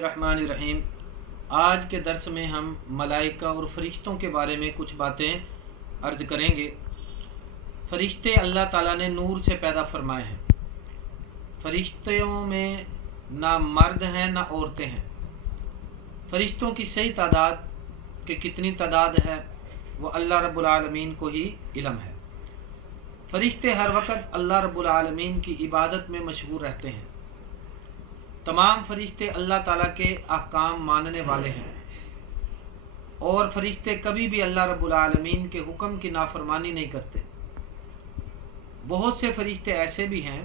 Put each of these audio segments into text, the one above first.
बिस्मिल्लाहिर्रहमानिर्रहीम। आज के दर्स में हम मलाइका और फरिश्तों के बारे में कुछ बातें अर्ज करेंगे। फरिश्ते अल्लाह ताला ने नूर से पैदा फरमाए हैं। फरिश्तों में ना मर्द हैं ना औरतें हैं। फरिश्तों की सही तादाद कि कितनी तादाद है वो अल्लाह रब्बुल आलमीन को ही इल्म है। फरिश्ते हर वक्त अल्लाह रब्बुल आलमीन की इबादत में मशगूल रहते हैं। तमाम फरिश्ते अल्लाह ताला के अहकाम मानने वाले हैं और फरिश्ते कभी भी अल्लाह रब्बुल आलमीन के हुक्म की नाफरमानी नहीं करते। बहुत से फरिश्ते ऐसे भी हैं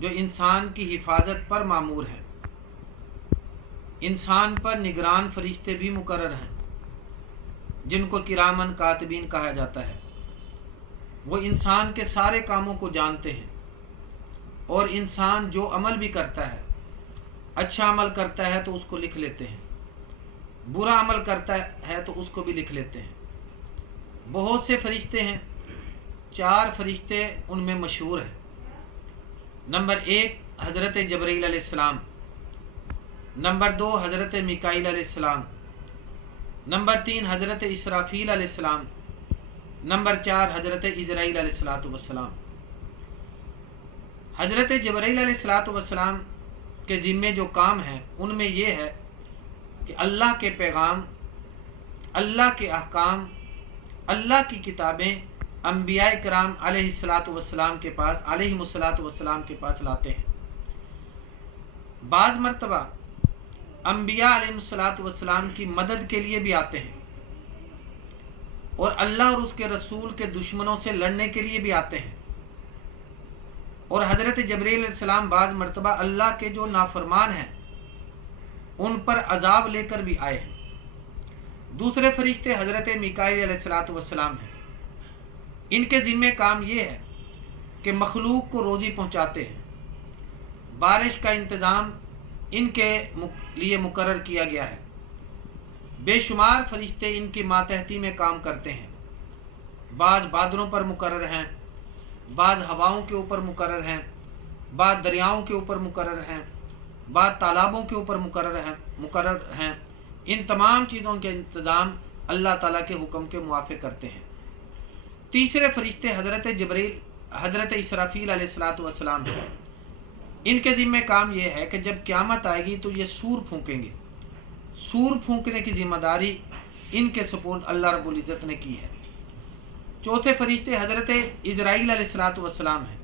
जो इंसान की हिफाजत पर मामूर हैं। इंसान पर निगरान फरिश्ते भी मुकर्रर हैं जिनको किरामन कातिबीन कहा जाता है। वो इंसान के सारे कामों को जानते हैं और इंसान जो अमल भी करता है, अच्छा अमल करता है तो उसको लिख लेते हैं, बुरा अमल करता है तो उसको भी लिख लेते हैं। बहुत से फरिश्ते हैं, 4 फरिश्ते उनमें मशहूर हैं। नंबर 1 हज़रत जबरील अलैहिस्सलाम, नंबर 2 हज़रत मिकाईल अलैहिस्सलाम, नंबर 3 हज़रत इसराफील अलैहिस्सलाम, नंबर 4 हज़रत इज़राइल अलैहिस्सलाम। हज़रत जबरील अलैहिस्सलाम के जिम्मे जो काम है उनमें यह है कि अल्लाह के पैगाम, अल्लाह के अहकाम, अल्लाह की किताबें अंबिया किराम अलैहिस्सलाम के पास लाते हैं। बाज़ मर्तबा अंबिया अलैहिस्सलाम की मदद के लिए भी आते हैं और अल्लाह और उसके रसूल के दुश्मनों से लड़ने के लिए भी आते हैं। और हज़रत जबरील अलैहिस्सलाम बाज़ मर्तबा अल्लाह के जो नाफरमान हैं उन पर अजाब लेकर भी आए हैं। दूसरे फरिश्ते हज़रत मिकाईल अलैहिस्सलाम हैं। इनके जिम्मे काम ये है कि मखलूक को रोज़ी पहुँचाते हैं। बारिश का इंतज़ाम इनके लिए मुकर्रर किया गया है। बेशुमार फरिश्ते इनकी मातहती में काम करते हैं। बाज़ बादलों पर मुकर्रर हैं, बाज़ हवाओं के ऊपर मुकर्रर हैं, बाज़ दरियाओं के ऊपर मुकर्रर हैं, बाज़ तालाबों के ऊपर मुकर्रर हैं। इन तमाम चीज़ों के इंतज़ाम अल्लाह ताला के हुक्म के मुवाफ़िक़ करते हैं। तीसरे फरिश्ते हज़रत इसराफील अलैहिस्सलाम हैं। इनके ज़िम्मे काम यह है कि जब क़यामत आएगी तो ये सूर फूंकेंगे। सूर फूंकने की जिम्मेदारी इनके सुपुर्द अल्लाह रब्बुल इज़्ज़त ने की है। चौथे फरिश्ते हज़रत इज़राइल अलैहिस्सलाम हैं।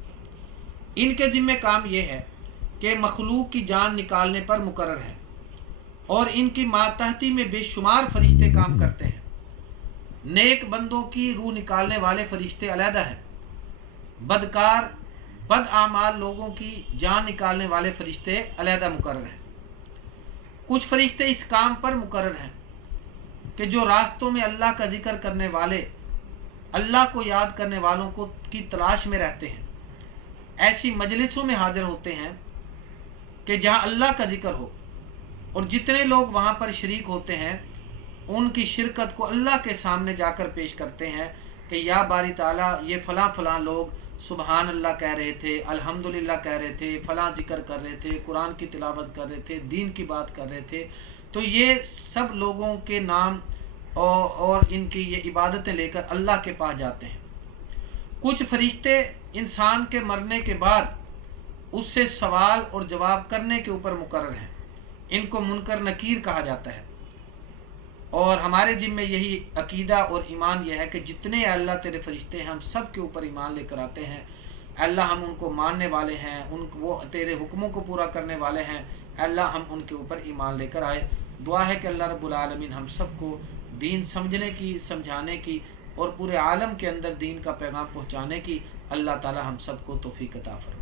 इनके ज़िम्मे काम यह है कि मखलूक की जान निकालने पर मुकर्रर है और इनकी मातहती में बेशुमार फरिश्ते काम करते हैं। नेक बंदों की रूह निकालने वाले फरिश्ते अलहदा हैं। बदकार बदआमाल लोगों की जान निकालने वाले फरिश्ते अलहदा मुकर्रर हैं। कुछ फरिश्ते इस काम पर मुकर्रर हैं कि जो रास्तों में अल्लाह का जिक्र करने वाले, अल्लाह को याद करने वालों को की तलाश में रहते हैं। ऐसी मजलिसों में हाजिर होते हैं कि जहाँ अल्लाह का जिक्र हो और जितने लोग वहाँ पर शरीक होते हैं उनकी शिरकत को अल्लाह के सामने जाकर पेश करते हैं कि या बारी ताला, ये फलां फलां लोग सुबहान अल्लाह कह रहे थे, अल्हम्दुलिल्लाह कह रहे थे, फलां जिक्र कर रहे थे, कुरान की तिलावत कर रहे थे, दीन की बात कर रहे थे। तो ये सब लोगों के नाम और इनकी ये इबादतें लेकर अल्लाह के पास जाते हैं। कुछ फरिश्ते इंसान के मरने के बाद उससे सवाल और जवाब करने के ऊपर मुकर्रर हैं। इनको मुनकर नकीर कहा जाता है। और हमारे जिम्मे यही अकीदा और ईमान यह है कि जितने अल्लाह तेरे फरिश्ते हैं हम सब के ऊपर ईमान लेकर आते हैं। अल्लाह हम उनको मानने वाले हैं, वो तेरे हुक्मों को पूरा करने वाले हैं। अल्लाह हम उनके ऊपर ईमान लेकर आए। दुआ है कि अल्लाह रब्बुल आलमीन हम सबको दीन समझने की, समझाने की और पूरे आलम के अंदर दीन का पैगाम पहुँचाने की अल्लाह ताला हम सबको तौफीक अता फरमाए।